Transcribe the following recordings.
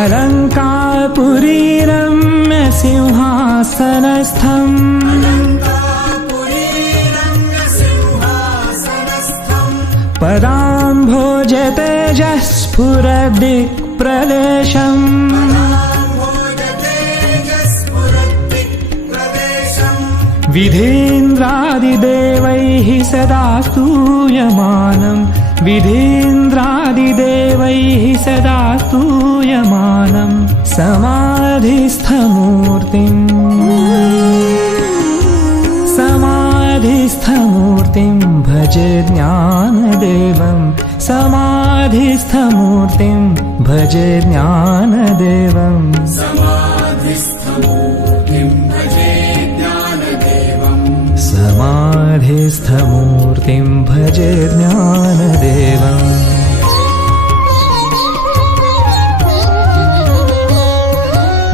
अलङ्कापुरीरम्य सिंहासनस्थम्। पदाम्भोजतेजः स्फुरदिक्प्रदेशम् विधेन्द्रादिदेवैः सदा स्तूयमानम् विधेन्द्रादिदेवैः सदा स्तूयमानम् समाधिस्थमूर्तिम्। समाधिस्थमूर्तिं भज ज्ञानदेवम् समाधिस्थमूर्तिं भज ज्ञानदेवम्। समाधिस्थमूर्तिं भज ज्ञानदेवम्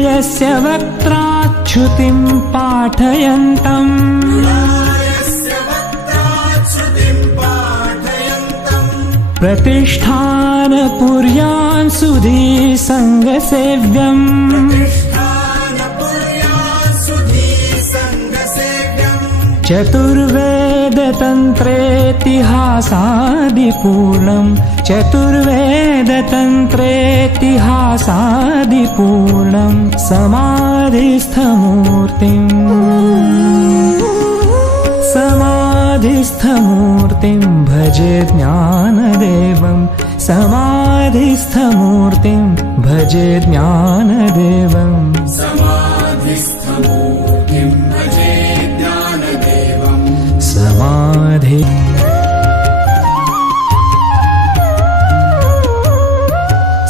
लुलायस्य वक्त्राच्युतिं पाठयन्तम्। प्रतिष्ठानपुर्यान् सुधी सङ्गसेव्यम् चतुर्वेदतन्त्रेतिहासादिपूर्णम् चतुर्वेदतन्त्रेतिहासादिपूर्णम् समाधिस्थमूर्तिम् समाधिस्थमूर्तिं भज ज्ञानदेवम् समाधिस्थमूर्तिं भज ज्ञानदेवम् समाधि